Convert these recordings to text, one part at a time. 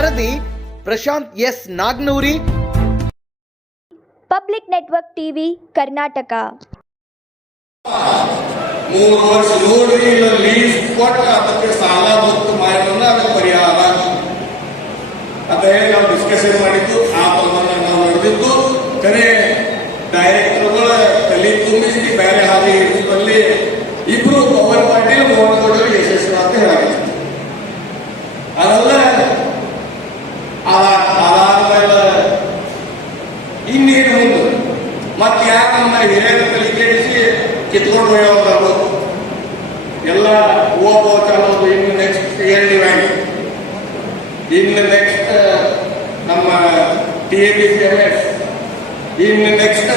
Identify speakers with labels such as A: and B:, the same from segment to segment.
A: ವರದಿ Prashant S Nagnoori.
B: Public network TV Karnataka.
C: ಮೂರು ವರ್ಷ ನೋಡ್ರಿ ಇಲ್ಲ ಲೀಸ್ ಕೊಟ್ಟು ಅದಕ್ಕೆ ಸಾಲ ಮುಕ್ತ ಮಾಡಿದ್ರೆ ಅದಕ್ಕೆ ಪರಿಹಾರ. ಅಂತ ಹೇಳಿ ನಾವು ಡಿಸ್ಕಷನ್ ಮಾಡಿದ್ದು. ಆ ಪ್ರಮಾಣ ನಾವು ನಡೆದಿದ್ದು. ಕರೆ ಡೈರೆಕ್ಟರ್ಗಳ ತಲೆ ತುಂಬಿಸಿ ಬೇರೆ ಹಾದಿ ಹಿಡಿದಲ್ಲಿ ಇಬ್ರು ಪವರ್ ಪಾಟೀಲ್ ಮೋಹನ್ ಗೌಡರು ಯಶಸ್ವಿ ಅಂತ ಹೇಳಾಗಿತ್ತು ಅದಲ್ಲ ಅದ- ಅದಾದ್ಮೇಲೆ ಇನ್ನೇನು ಮುಂದೆ ಮತ್ತೆ ಯಾಕೆ ನಮ್ಮ ಹಿರಿಯರ ತಲೆ ಕೆಡಿಸಿ ಕಿತ್ಕೊಂಡು ಹೋಗೋದು ಎಲ್ಲ ಹೋಗ್ಬೋದು ಅನ್ನೋದು ಇನ್ನು ನೆಕ್ಸ್ಟ್ ಏರ್ ವ್ಯಾಲಿ ಇನ್ನು ನೆಕ್ಸ್ಟ್ ನಮ್ಮ T A B C M S ಇನ್ನು ನೆಕ್ಸ್ಟ್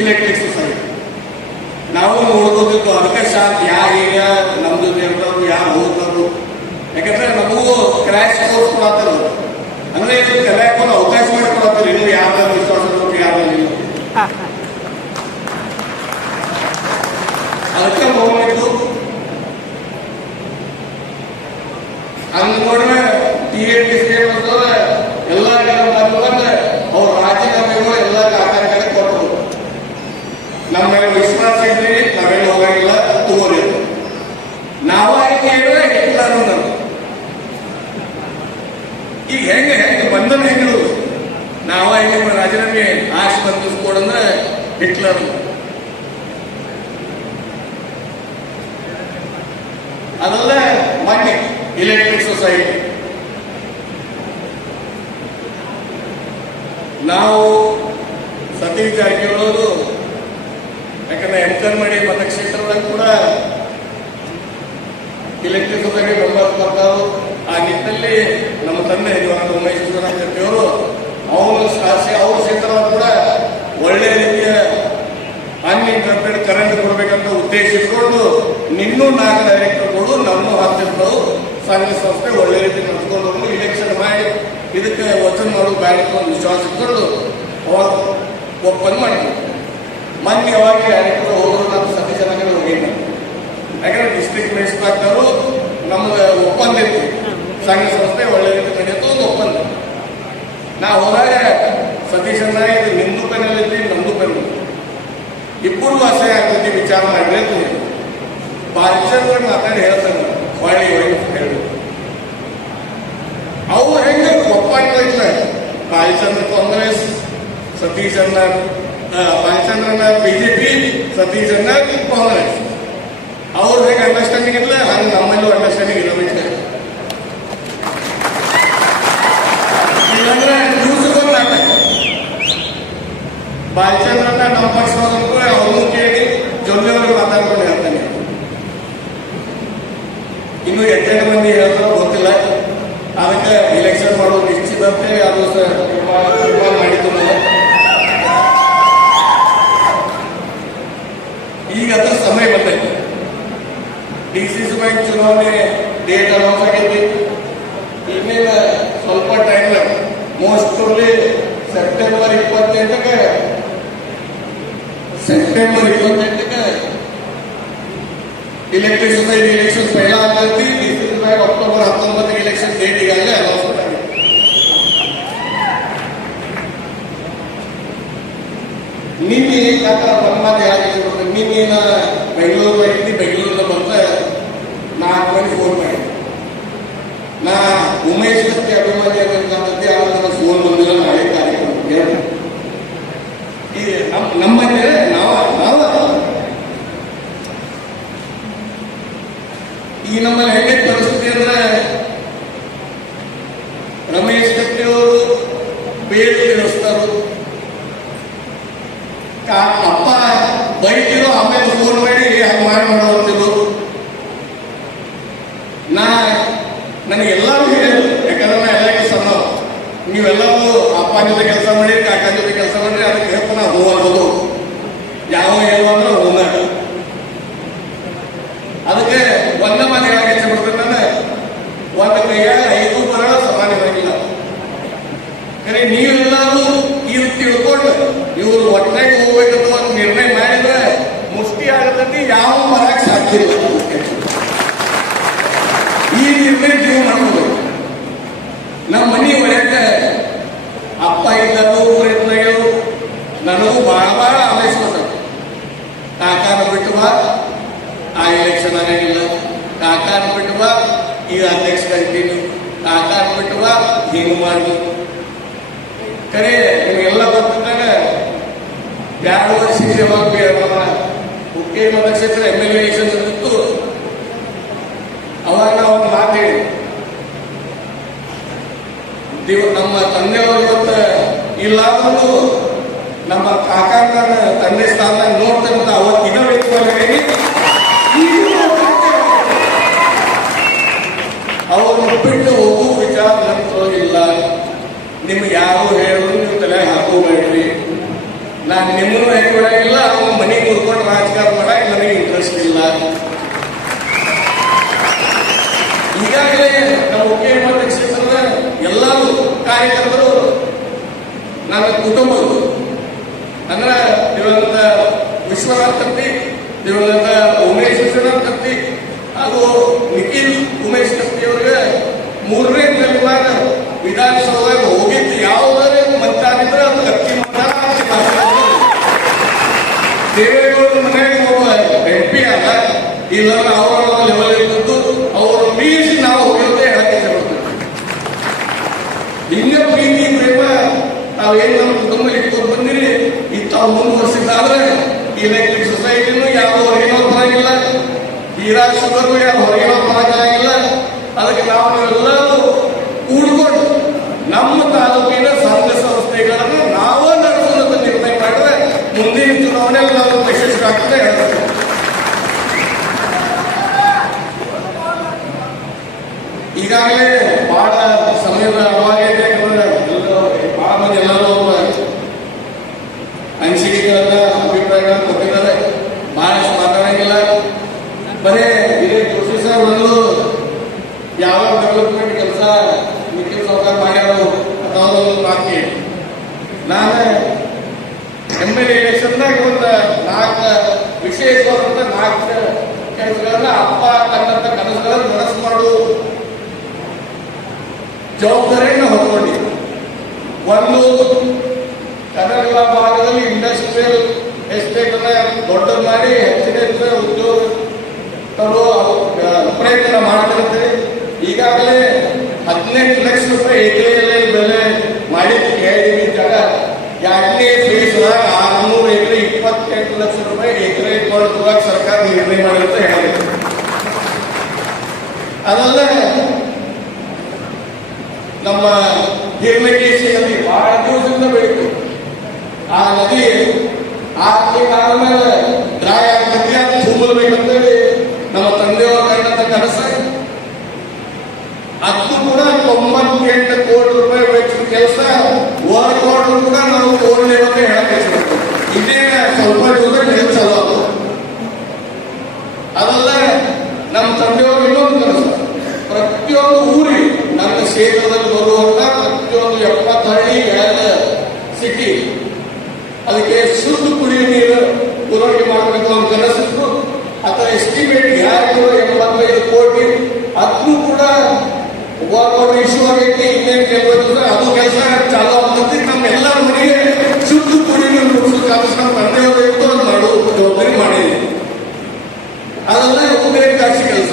C: ಇಲೆಕ್ಟ್ರಿಕ್ ಸೊಸೈಟಿ ನಾವು ನೋಡ್ಬೋದಿತ್ತು ಅದಕ್ಕೆ ಶಾಪ್ ಯಾವ ಈಗ ನಮ್ದು ಇರ್ತಾರು ಯಾರು ಹೋಗ್ತಾರು ಯಾಕಂದ್ರೆ ನಮಗೂ ಕ್ರ್ಯಾಶ್ ಕೋರ್ಸ್ ಕೊಡತ್ತಾರ ಅಂದ್ರೆ ಕಲಿಯಕ್ಕೆ ಅವಕಾಶ ಮಾಡಿಕೊಡತ್ತಾರೆ. ಇನ್ನು ಯಾವ್ದಾದ್ರು ವಿಶ್ವಾಸ ಅದಕ್ಕೆ ಹೋಗಿದ್ದು ಹಂಗ ನೋಡ್ರೆ ಟಿ ಎ ಟಿ ಸಿ ಎಲ್ಲ ಬಂದ್ರೆ ಅವ್ರ ರಾಜೀನಾಮೆಗಳು ಎಲ್ಲ ಕಾರ್ಖಾನೆ ಕಡೆ ಕೊಟ್ಟರು ನಮ್ಮ ವಿಶ್ವಾಸ ಇದ್ರಿ ನಾವೇನು ಹೋಗಂಗಿಲ್ಲ ತಗೋರಿ ನಾವಾಗಿ ಹೇಳಿದ್ರೆ ಹಿಟ್ಲರ್ ನಾವು ಈಗ ಹೆಂಗೆ ಹೆಂಗೆ ಬಂಧನ ಹೆಂಗಿರು ನಾವಾಗಿ ಆಯ್ಕೆ ಮಾಡಿ ರಾಜೀನಾಮೆ ಅಂದ್ರೆ ಬಂದಿಸ್ಕೊಡಂದ್ರೆ ಹಿಟ್ಲರ್ ಅದಲ್ಲೇ ಮೊನ್ನೆ ಇಲೆಕ್ಟ್ರಿಕ್ ಸೊಸೈಟಿ ನಾವು ಸತೀಶ್ ಜಾರಕಿಹೊಳಿ ಯಾಕಂದ್ರೆ ಎಂಕರ್ ಮಾಡಿ ಮತಕ್ಷೇತ್ರದೊಳಗೆ ಕೂಡ ಇಲೆಕ್ಟ್ರಿಕ್ ಸೊಸೈಟಿ ಮೆಂಬರ್ಸ್ ಬರ್ತಾವು ಆ ನಿಟ್ಟಿನಲ್ಲಿ ನಮ್ಮ ತಂದೆ ಇರುವಂತ ಉಮೇಶ್ ಅವರು ಅವನು ಸಾಕ್ಷಿ ಅವ್ರ ಕ್ಷೇತ್ರ ಕೂಡ ಒಳ್ಳೆ ರೀತಿಯ ಅನ್ಇಂಟರ್ಪ್ರೆಡ್ ಕರೆಂಟ್ ಕೊಡಬೇಕಂತ ಉದ್ದೇಶ ಇಟ್ಕೊಂಡು ನಿನ್ನೂ ನಾಲ್ಕು ಡೈರೆಕ್ಟರ್ಗಳು ನಮ್ಮ ಹತ್ತಿರಗಳು ಸಂಘ ಸಂಸ್ಥೆ ಒಳ್ಳೆ ರೀತಿ ನಡೆಸ್ಕೊಂಡು ಹೋಗ್ಲು ಇಲೆಕ್ಷನ್ ಮಾಡಿ ಇದಕ್ಕೆ ವಚನ ಮಾಡೋ ಬ್ಯಾಂಕ್ ಒಂದು ವಿಶ್ವಾಸ ಇಟ್ಕೊಂಡು ಅವಾಗ ಒಪ್ಪಂದ ಮಾಡಿದ್ರು. ಮೊನ್ನೆ ಯಾವಾಗ ಡೈರೆಕ್ಟರ್ ಹೋದ್ರು ನಾನು ಸತೀಶ್ ಚೆನ್ನಾಗಿ ಹೋಗಿದ್ದೆ. ಯಾಕಂದ್ರೆ ಡಿಸ್ಟ್ರಿಕ್ಟ್ ಮ್ಯಾಜಿಸ್ಟ್ರೇಟ್ನವರು ನಮ್ಗೆ ಒಪ್ಪಂದ ಇತ್ತು. ಸಂಘ ಸಂಸ್ಥೆ ಒಳ್ಳೆ ರೀತಿ ನಡೆಯುತ್ತೆ ಒಂದು ಒಪ್ಪಂದ. ನಾ ಹೋದಾಗ ಸತೀಶನ್ನ ಇದು ನಿಂದು ಪೆನ್ನಲ್ಲಿ ಐತಿ ನಮ್ದು ಪೆನ್ನು ಇಬ್ಬರು ಆಸೆ ಆಗ್ತೈತಿ, ವಿಚಾರ ಮಾಡಿ ಅಂತ ಹೇಳಿದ್ರು. ಬಾಲಚಂದ್ರ ಮಾತಾಡಿ ಹೇಳ್ತಾನೆ. ಹೊಳ್ಳಿ ಹೊಳ್ಳಿ ಹೇಳಿ. ಅವು ಹೆಂಗೆ ಇಲ್ಲ ಬಾಲಚಂದ್ರ ಕಾಂಗ್ರೆಸ್, ಸತೀಶ್ ಅನ್ನ ಬಾಲಚಂದ್ರನ ಬಿಜೆಪಿ, ಸತೀಶ್ ಅನ್ನ ಕಾಂಗ್ರೆಸ್. ಅವ್ರ ಹೇಗೆ ಅಂಡರ್ಸ್ಟ್ಯಾಂಡಿಂಗ್ ಇಲ್ಲ ಹಂಗೆ ನಮ್ಮಲ್ಲೂ ಅಂಡರ್ಸ್ಟ್ಯಾಂಡಿಂಗ್ ಇಲ್ಲ ಇಲ್ಲಾಂದ್ರೆ ನ್ಯೂಸ್ ನಾಟಕ ಬಾಲಚಂದ್ರನ ಪಕ್ಷದವರು ಅವನು ಕೇಳಿ ಜೊಲ್ಲೆಯವರು ಮಾತಾಡ್ಕೊಂಡು ಹೇಳ್ತಾನೆ. ಇನ್ನು ಎಂಟೆಂಟು ಮಂದಿ ಹೇಳಿದ್ರು ಗೊತ್ತಿಲ್ಲ. ಅದಕ್ಕೆ ಇಲೆಕ್ಷನ್ ಮಾಡೋದು ನಿಶ್ಚಿತತೆ. ಈಗ ಅದ್ರ ಸಮಯ ಬಂದೈತೆ. ಡಿ ಸಿ ಬ್ಯಾಂಕ್ ಚುನಾವಣೆ ಡೇಟ್ ಅನೌನ್ಸ್ ಆಗೈತಿ. ಇನ್ನೇನ ಸ್ವಲ್ಪ ಟೈಮ್ ಮೋಸ್ಟ್ ಓನ್ಲಿ ಸೆಪ್ಟೆಂಬರ್ ಇಪ್ಪತ್ತೆಂಟಕ್ಕೆ ಸೆಪ್ಟೆಂಬರ್ ಇಪ್ಪತ್ತೆಂಟಕ್ಕೆ ಇಲೆಕ್ಟ್ರಿಕ್ ಸೊಸೈಟಿ ಇಲೆಕ್ಷನ್ ಪೈಲ ಆಗ್ತೈತಿ D C C bank October ಹತ್ತೊಂಬತ್ತಕ್ಕೆ election date ಈಗಾಗಲೇ ಅನೌನ್ಸ್ಮೆಂಟ್ ಆಗಿದೆ ನಿನ್ನೆ ಯಾಕಂದ್ರೆ ಬ್ರಹ್ಮಾದ ಯಾಕೆ ನಿನ್ನೆ ನಾ ಬೆಂಗಳೂರು ಹೋಗಿದ್ದೆ ಬೆಂಗಳೂರಿಂದ ಬಂದ ನಾಲ್ಕು ಮಂದಿ ಫೋನ್ ಮಾಡಿ ನಾ ಉಮೇಶ್ ಕತ್ತಿ ಅಭಿಮಾನಿ ಅಂತಂದ್ರೆ ಅವ್ರು ನನ್ನ ಫೋನ್ ಬಂದಿಲ್ಲ ನಾಳೆ ಕಾರ್ಯಕ್ರಮ ಹೇಳ್ದೆ. ಈ ನಮ್ಮ ಮೇಲೆ ನಾವ ನಾವ ಈ ನಮ್ಮಲ್ಲಿ ಹೇಗೆ ಪರಿಸ್ಥಿತಿ ಅಂದ್ರೆ ರಮೇಶ್ ಕತ್ತಿ ಅವರು ವ್ಯವಸ್ಥರು ಕಾ- ಅಪ್ಪ ಬೈತಿರೋ ಆಮೇಲೆ ಫೋನ್ ಮಾಡಿ ಹಂಗೆ ಮಾಡಿ ಮಾಡೋದು ಆಗಿದೆ. ಈ ನಮ್ಮ ಮನೆ ಒಳಗೆ ಅಪ್ಪ ಇಲ್ಲದು ಪ್ರಯತ್ನಗಳು ನನಗೂ ಬಹಳ ಬಹಳ ಆಲೈಸ್ಬೇಕು ಕಾಕಾನ ಬಿಟ್ಟುವ ಆ ಎಲೆಕ್ಷನ್ ಆಗಿಲ್ಲ ಕಾಕಾನ ಈ ಅಧ್ಯಕ್ಷ ಕಂಟಿನ್ಯೂ ಕಾಕಾನ ಬಿಟ್ಟುವ ಹಿಂಗೆ ಮಾಡಿ ಕರೆ, ನಿಮಗೆಲ್ಲ ಗೊತ್ತಿದ್ದಾಗ ಎರಡು ವರ್ಷ ಸೇವಾ ಯಾವಾಗ ನಮ್ಮ ಮತಕ್ಷೇತ್ರ ಎಂ ಎಲ್ ಎಲೆಕ್ಷನ್ ಇತ್ತು ಅವಾಗ ನಾವು ಮಾತು ಹೇಳಿ. ನಮ್ಮ ತಂದೆಯವರು ಇವತ್ತು ಇಲ್ಲಾದ್ರೂ ನಮ್ಮ ಕಾಕಾನ ತಂದೆ ಸ್ಥಾನ ನೋಡ್ತಂತ ಅವತ್ತು ಇನೋವೇಟಿವ್ ಅವ್ರನ್ನ ಬಿಟ್ಟು ಹೋಗು ವಿಚಾರ ನಮ್ಗೆ ಇಲ್ಲ ನಿಮ್ಗೆ ಯಾರು ಹೇಳಿದ್ರು ನೀವು ತಲೆ ಹಾಕೋಬೇಡ್ರಿ. ನಾನು ನಿಮ್ಮನ್ನು ಹಾಕಿಬಿಡಂಗಿಲ್ಲ ಅವ್ನ ಮನೆ ಮುರ್ಕೊಂಡು ರಾಜಕಾರಣ ಮಾಡಕ್ಕೆ ನನಗೆ ಇಂಟ್ರೆಸ್ಟ್ ಇಲ್ಲ ಈಗಾಗಲೇ ನಮ್ಮ ಮುಖ್ಯಮಂತ್ರಿ ಕ್ಷೇತ್ರದ ಎಲ್ಲರೂ ಕಾರ್ಯಕರ್ತರು, ನನ್ನ ಕುಟುಂಬರು ಅಂದ್ರೆ ದಿವಂಗತ ವಿಶ್ವನಾಥ್ ಕತ್ತಿ, ದಿವಂಗತ ಉಮೇಶ್ ವಿಶ್ವನಾಥ್ ಕತ್ತಿ, ಹಾಗೂ ನಿಖಿಲ್ ಉಮೇಶ್ ಕತ್ತಿ ಅವರಿಗೆ ಮೂರನೇ ತಲೆಮಾರ ವಿಧಾನಸೌಧ ಹೋಗಿದ್ದು ಯಾವುದೇ ಮತ್ತಾಗಿದ್ರೆ ಅದು ಭಾಷೆ. ದೇವೇಗೌಡರ ಮನೆಗೆ ಒಬ್ಬ ಎಂ ಪಿ ಅಲ್ಲ ಇಲ್ಲ ಅವರ ಲೆವೆಲ್ ಇದ್ದದ್ದು ಅವರು ನಾವು ಹೋಗಿರುತ್ತೆ ಹೇಳಕ್ಕೆ ಇಷ್ಟಪಡ್ತೀವಿ ಹಿಂಗ ಪ್ರೀತಿ, ಪ್ರೇಮ, ತಾವೇನು ನಮ್ಮ ಕುಟುಂಬ ಇಟ್ಕೊಂಡು ಬಂದಿರಿ ಇದು ತಾವು ಮುಂದುವರಿಸಿದ್ದಾದ್ರೆ ಈ ಎಲೆಕ್ಟ್ರಿಕ್ ಸೊಸೈಟಿನೂ ಯಾವ ಹೊರಗಿನ ಪರವಾಗಿಲ್ಲ. ಹೀರಾ ಶುಗರ್ನು ಯಾವ ಹೊರಗಿನ ಪರವಾಗಿಲ್ಲ. ಅದಕ್ಕೆ ನಾವು ಎಲ್ಲರೂ ಕೂಡ್ಕೊಂಡು ನಮ್ಮ ತಾಲೂಕಿನ আমরা ಅದಲ್ಲ ನಮ್ಮ ಹಿರಣ್ಯಕೇಶಿ ನದಿ ಬಹಳ ದಿವಸದಿಂದ ಬೆಳೀತು. ಆ ನದಿ ಆ ಕಾಲ ಮೇಲೆ ಡ್ರೈ ಆಗ್ತದೆ ಅದು ತುಂಬಬೇಕಂತೇಳಿ ನಮ್ಮ ತಂದೆಯವರ ಕಂಡಂತ ಕನಸ ಅದು ಕೂಡ ತೊಂಬತ್ತೆಂಟು ಕೋಟಿ ರೂಪಾಯಿ ವೆಚ್ಚದ ಕೆಲಸ ವರ್ಕ್ ಆರ್ಡರ್ ಕೂಡ ನಾವು ತಗೊಂಡೇವೆ ಅಂತ ಹೇಳಕ್ಕೆ ಇಷ್ಟಪಡ್ತೀವಿ ಇದೇ ಸ್ವಲ್ಪ ದಿವಸ ಕೆಲಸ ಅದು ಅದಲ್ಲ ನಮ್ಮ ತಂದೆಯವರು ಇನ್ನೊಂದು ಕೆಲಸ ಪ್ರತಿಯೊಂದು ಊರಿಗೆ ನನ್ನ ಕ್ಷೇತ್ರದಲ್ಲಿ ಬರುವಂತ ಪ್ರತಿಯೊಂದು ಎಪ್ಪತ್ತು ಹಳ್ಳಿ ಎರಡು ಸಿಟಿ ಅದಕ್ಕೆ ಶುದ್ಧ ಕುಡಿಯುವ ನೀರು ಪೂರೈಕೆ ಮಾಡಬೇಕು ಅಂತ ಕನಸಿತ್ತು ಅಥವಾ ಎಸ್ಟಿಮೇಟ್ ಯಾರಿಗೂ ಎಂಬತ್ತೈದು ಕೋಟಿ ಅದನ್ನು ಕೂಡ ಒಬ್ಬ ಇಶ್ಯೂ ಆಗೈತಿ, ಇನ್ನೇನು ಕೆಲಸ ಅದು ಕೆಲಸ ಚಾಲು ಆಗುತ್ತೆ ನಮ್ಮ ಎಲ್ಲರ ಮನೆಗೆ ಶುದ್ಧ ಕುಡಿಯುವ ನೀರು ಮುಗಿಸೋ ಕೆಲಸ ನಮ್ಮ ತಂದೆಯವರು ಇತ್ತು ಅದು ಮಾಡು ಜವಾಬ್ದಾರಿ ಮಾಡಿದ್ದೀವಿ ಅದೆಲ್ಲ ಒಬ್ಬರೇ ಖಾಸಗಿ ಕೆಲಸ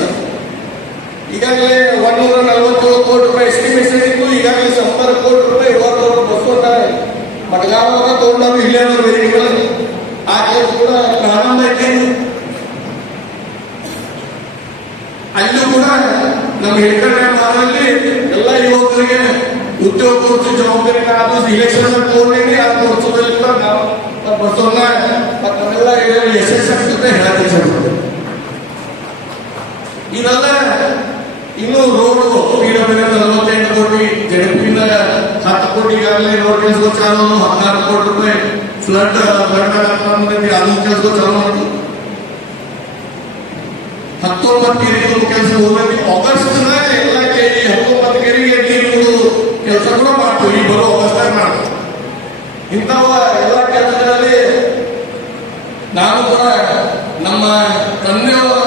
C: ಈಗಾಗಲೇ ಒಂದೂರ ನಲವತ್ತೇಳು ಕೋಟಿ ರೂಪಾಯಿ ಎಸ್ಟಿಮೇಷನ್ ಇತ್ತು ಈಗಾಗಲೇ ಸಂಪರ್ಕ ಕೋಟಿ ರೂಪಾಯಿ ಹೋದವರು ಬಸ್ಸನ್ನ ಮಡಗಾವರ ತಗೊಂಡವರು ಇಲ್ಲೇ ವೇದಿಕೆಗಳ ಆ ಕೆಲಸ ಕೂಡ ಪ್ರಾರಂಭ ಐತೆ ಅಲ್ಲೂ ಕೂಡ ನಮ್ಮ ಹಿಡ್ಕಂಡ ಮಾದಲ್ಲಿ ಎಲ್ಲ ಯುವಕರಿಗೆ ಉದ್ಯೋಗ ಕೊಡಿಸಿ ಜವಾಬ್ದಾರಿ ಅದು ಇಲೆಕ್ಷನ್ ತಗೊಂಡಿನಿ ಆ ವರ್ಷದಲ್ಲಿ ಕೂಡ ನಾವು ಬಸವನ್ನ ಮತ್ತೆಲ್ಲ ಯಶಸ್ಸಾಗ್ತದೆ ಹೇಳಕ್ಕೆ ಇಷ್ಟಪಡ್ತೀನಿ ಇದೆಲ್ಲ ಇನ್ನು ರೋಡ್ ಪಿಡಬ್ಲ್ಯೂ ನಲವತ್ತೆಂಟು ಕೋಟಿ ಜಡಪಿನ ಹತ್ತು ಕೋಟಿ ಈಗಾಗಲೇ ರೋಡ್ ಕೆಲಸ ಚಾಲು ಹದಿನಾರು ಕೋಟಿ ರೂಪಾಯಿ ಫ್ಲಡ್ ಫ್ಲಡ್ ಅದು ಕೆಲಸ ಚಾಲು ಮಾಡಿತು ಹತ್ತೊಂಬತ್ತು ಕೆರೆಗಳು ಕೆಲಸ ಹೋಗಿ ಆಗಸ್ಟ್ ಎಲ್ಲ ಕೆರೆ ಹತ್ತೊಂಬತ್ತು ಕೆರೆಗೆ ನೀರು ಕೆಲಸ ಕೂಡ ಮಾಡ್ತೀವಿ ಈ ಬರೋ ಆಗಸ್ಟ್ ಮಾಡ್ತೀವಿ ಇಂಥವ ಎಲ್ಲ ಕೆಲಸಗಳಲ್ಲಿ ನಾನು ಕೂಡ ನಮ್ಮ ತಂದೆಯವರ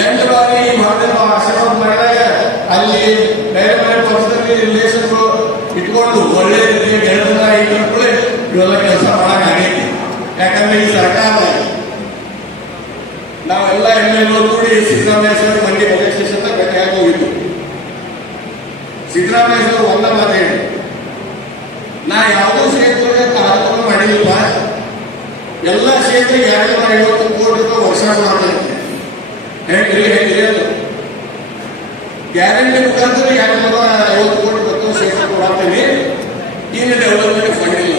C: ಎಂಟು ಬಾರಿ ಈ ಭಾರತದ ಆಶೀರ್ವಾದ ಮಾಡಿದಾಗ ಅಲ್ಲಿ ಬೇರೆ ಬೇರೆ ಪಕ್ಷದಲ್ಲಿ ರಿಲೇಷನ್ ಇಟ್ಕೊಂಡು ಒಳ್ಳೆ ರೀತಿಯ ಗೆಳೆತನ ಇಟ್ಕೊಳ್ಳಿ ಇವೆಲ್ಲ ಕೆಲಸ ಮಾಡಕ್ಕಾಗೈತಿ ಯಾಕಂದ್ರೆ ಈ ಸರ್ಕಾರ ನಾವೆಲ್ಲ ಎಂ ಎಲ್ ಕೂಡಿ ಸಿದ್ದರಾಮಯ್ಯ ಸರ್ ಮಂಡಿ ಬಜೆಟ್ ಸೆಷನ್ ಭೇಟಿಯಾಗಿ ಹೋಗಿದ್ದು. ಸಿದ್ದರಾಮಯ್ಯ ಸರ್ ಒಂದ ಮಾತು ಹೇಳಿ. ನಾ ಯಾವುದೋ ಕ್ಷೇತ್ರಕ್ಕೆ ತಾರತಮ್ಯ ಮಾಡಿಲ್ಲ ಎಲ್ಲ ಸೇತುವೆ ಎರಡು ನೂರ ಐವತ್ತು ಕೋಟಿ ರೂಪಾಯಿ ವರ್ಷ ಮಾಡ್ತೈತೆ ಹೇಳ್ರಿ ಹೇಳ್ರಿ ಅದು ಗ್ಯಾರಂಟಿ ಮುಖಾಂತರ ಎರಡು ನೂರ ಐವತ್ತು ಕೋಟಿ ರೂಪಾಯಿ ಕ್ಷೇತ್ರ ಕೊಡ್ತೀನಿ ಇನ್ನು ಡೆವಲಪ್ಮೆಂಟ್ ಫಂಡ್ ಇಲ್ಲ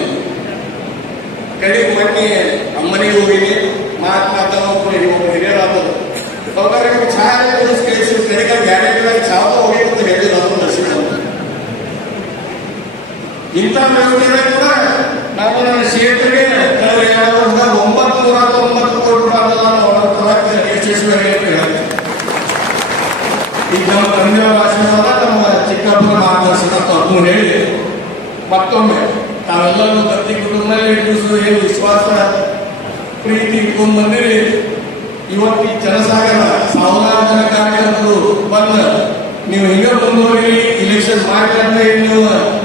C: ಕಡೆಗೆ ಮೊನ್ನೆ ಅಮ್ಮನಿಗೆ ಹೋಗಿನಿ ಒಬ್ಬರು ಒಬ್ಬರು ಹಿರಿಯರಾದರು ಅವಾಗ ಚಹಾ ಕೇಳಿಸಿ ಕಡೆಗೆ ಗ್ಯಾರಂಟಿದಾಗ ಚಾವ ಹೋಗಿ ಅಂತ ಹೇಳಿದ್ರು ಅದನ್ನು ನರ್ಸಿಂಗ್ ಇಂಥ ಕೂಡ ನಾವು ನನ್ನ ವರ್ಷದಾಗ ಒಂಬತ್ತು ನೂರ ತೊಂಬತ್ತು ಕೋಟಿ ರೂಪಾಯಿ ಈಗ ನಮ್ಮ ತಂದೆಯವರ ಆಶೀರ್ವಾದ ನಮ್ಮ ಚಿಕ್ಕಪ್ಪನ ಮಾರ್ಗದರ್ಶನ ತಪ್ಪು ಹೇಳಿ ಮತ್ತೊಮ್ಮೆ ತಾವೆಲ್ಲರೂ ಪ್ರತಿ ಕುಟುಂಬದಲ್ಲಿ ಹಿಡಿದು ಏನು ವಿಶ್ವಾಸ, ಪ್ರೀತಿ ಇಟ್ಕೊಂಡು ಇವತ್ತು ಈ ಜನಸಾಗರ ಸಾವಿರಾರು ಜನ ಕಾರ್ಯಕರ್ತರು ಬಂದ. ನೀವು ಹಿಂಗೆ ಮುಂದುವರಿ ಇಲೆಕ್ಷನ್ ಮಾಡಿ ನೀವು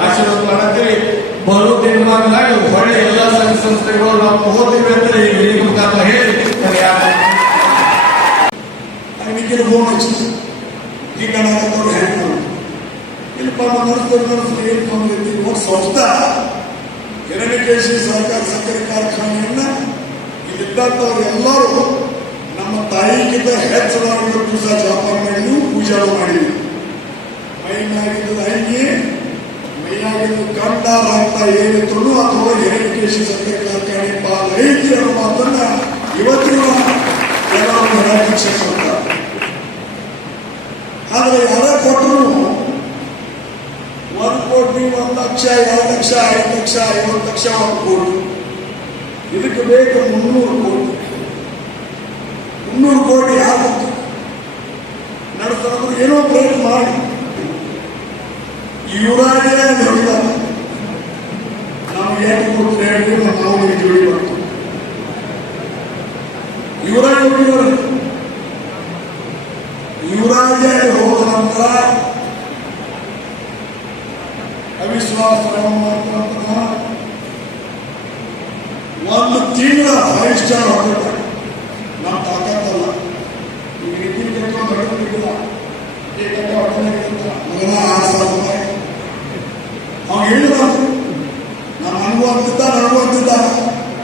C: ಆಶೀರ್ವಾದ ಮಾಡತ್ತೀರಿ. ಬರೋ ತೀರ್ಮಾನದಾಗ ಹೊಳೆ ಎಲ್ಲ ಸಂಘ ಸಂಸ್ಥೆಗಳು ನಾವು ಹೋಗ್ತೀವಿ ಅಂತ ಹೇಳಿ ಮುಖಾಂತರ ಹೇಳಿ.
D: ಅದಕ್ಕೆ ಫೋನ್ ಏನು ಸಂಸ್ಥೆ ಹಿರಣ್ಯಕೇಶಿ ಸಹಕಾರ ಸಕ್ಕರೆ ಕಾರ್ಖಾನೆಯನ್ನ ಇಲ್ಲಿದ್ದಂಥವ್ರು ಎಲ್ಲರೂ ನಮ್ಮ ತಾಯಿಗಿಂತ ಹೆಚ್ಚು ಪೂಜಾ ಜಾಪಾನ್ ಮಾಡಿದ್ವು ಪೂಜಾ ಮಾಡಿದ್ವಿ ಮೈನಾಗಿದ್ದ ಐಗಿ ಮೈನಾಗಿದ್ದು ಕಂಡ ಅಂತ ಏನಿದ್ರು ಅಥವಾ ಹಿರಣ್ಯಕೇಶಿ ಸಕ್ಕರೆ ಕಾರ್ಖಾನೆ ಪಾಲ ಐತಿ ಅನ್ನೋ ಮಾತನ್ನ ಇವತ್ತಿನ ಆದರೆ ಕೊಡ್ತಾರೆ ಆದ್ರೆ ಯಾರ ಕೊಟ್ಟರು ಕೋಟಿ ಒಂದು ಲಕ್ಷ, ಎರಡು ಲಕ್ಷ ಐದು ಲಕ್ಷ ಐವತ್ತು ಲಕ್ಷ ಒಂದು ಕೋಟಿ. ಇದಕ್ಕೆ ಬೇಕು ಮುನ್ನೂರು ಕೋಟಿ. ಮುನ್ನೂರು ಕೋಟಿ ಯಾರು ನಡೆಸ್ತಾರಂದ್ರೆ ಏನೋ ಪ್ರಯತ್ನ ಮಾಡಿ. ಯುವರಾಜೇ ಹೇಳಿದ್ದಾರೆ ನಾವು ಏನು ಕೊಡ್ತೀವಿ ಹೇಳಿ ನಾವು ಹೋದ ನಂತರ ಅವಿಶ್ವಾಸ ಒಂದು ತಿಂಗಳ ಫೈವ್ ಸ್ಟಾರ್ ಹೊರಟ ನಮ್ಮ ತಾಕತ್ತಲ್ಲ ಈಗ ನಿತಿನ್ ಗಡ್ಕರಿ ಹೊರಟಿಲ್ಲ ಈ ಗಂಟೆ ಹೊರಟಿಲ್ಲ ಮೊದಲ ಆರು ಸಾವಿರ ರೂಪಾಯಿ ಅವ್ನು ಹೇಳಿದ ನಾನು ನನಗೂ ಅಂತಿದ್ದ ನನಗೂ ಅಂತಿದ್ದ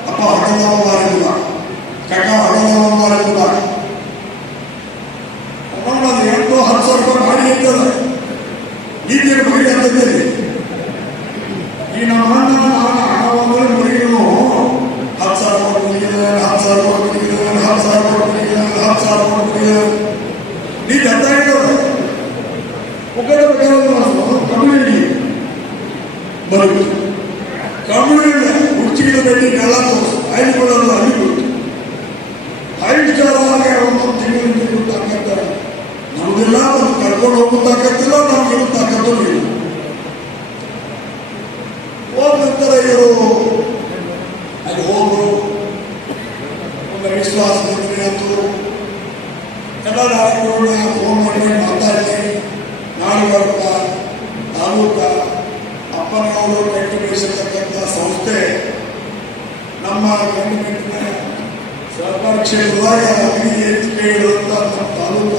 D: ಅಪ್ಪ ಹೊಡೆದವ ಮಾರಿಲ್ಲ ಕಕ್ಕ ಹೊಡೆದವ ಮಾರಿಲ್ಲ ಒಮ್ಮೊಮ್ಮೆ ಎಂಟು ಹತ್ತು ಸಾವಿರ ರೂಪಾಯಿ ಮಾಡಿ ಇರ್ತದೆ ಈಗಿನ ಮಹಿಳೆ ಅಂತಂದೇಳಿ ಈ ನಮ್ಮ ಅಣ್ಣ ನಾನು ಹಣ ಒಂದ್ರೆ ಮರಿಗಳು ಹತ್ತು ಸಾವಿರ ಕೊಡ್ತೀನಿ ಹತ್ತು ಸಾವಿರ ಕೊಡ್ತೀನಿ ಹತ್ತು ಸಾವಿರ ಕೊಡ್ತೀನಿ ಹತ್ತು ಸಾವಿರ ಕೊಡ್ತೀನಿ ನೀ ಜತ ಹೇಳಿದವ ಒಬ್ಬರ ಕಮ್ಯುನಿಟಿ ಬರುತ್ತೆ ಹುಡುಚಿದ ಬೆಟ್ಟಿ ಕಳ್ಳ ತೋರಿಸು ಐದು ಕೊಡೋದು ಅಲ್ಲಿ ಕೊಟ್ಟು ಐದು ಸ್ಟಾರ್ ಆಗಿ ಒಂದೊಂದು ತಿಂಗಳು ಒಂದು ಕರ್ಕೊಂಡು ಹೋಗೋ ತಾಕತ್ತಿಲ್ಲ ನಮ್ಗೆ ತಾಕತ್ತು ಇಲ್ಲ. ಹೋದ ನಂತರ ಇವರು ಅಲ್ಲಿ ಹೋದ್ರು ಒಂದು ವಿಶ್ವಾಸ ಬಂದ್ರೆ ಆಯ್ತು ಎಲ್ಲ ನಾಯಕರು ಫೋನ್ ಮಾಡಿ ಮಾತಾಡಿ ನಾಳೆ ಬರ್ತಾ ತಾಲೂಕ ಅಪ್ಪನವರು ಕಟ್ಟಿ ಬೆಳೆಸಿರ್ತಕ್ಕಂಥ ಸಂಸ್ಥೆ ನಮ್ಮ ಗಂಡಿನ ಸರ್ಕಾರ ಕ್ಷೇತ್ರದಾಗ ಅಗ್ನಿಗೆ ಹೆಚ್ಚು ಕೈ ಇಡುವಂತ ನಮ್ಮ ತಾಲೂಕ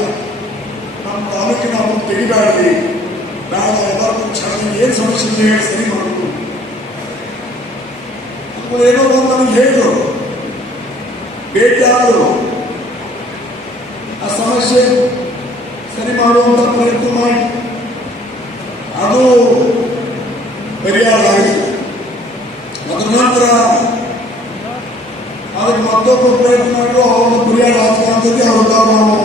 D: ನಮ್ಮ ತಾಲೂಕಿನ ಅವ್ರು ತೆಗಿಬೇಡ್ರಿ ನಾಳೆ ಎಲ್ಲರಿಗೂ ಚೆನ್ನಾಗಿ ಏನು ಸಮಸ್ಯೆ ಇದೆ ಹೇಳಿ ಸರಿ ಮಾಡಬೇಕು ಅವ್ರು ಏನೋ ಒಂದು ನನಗೆ ಹೇಳಿದ್ರು ಭೇಟಿಯಾದರು ಆ ಸಮಸ್ಯೆ ಸರಿ ಮಾಡುವಂತ ಪ್ರಯತ್ನ ಮಾಡಿ ಅದು ಪರಿಹಾರ ಆಗಿದೆ ಅದ್ರ ನಂತರ ಅದಕ್ಕೆ ಮತ್ತೊಬ್ಬ ಪ್ರಯತ್ನ ಮಾಡಿ ಅವರನ್ನು ಪರಿಹಾರ ಆಗ್ತಕ್ಕಂಥದ್ದು ಅವ್ರ ನಾವು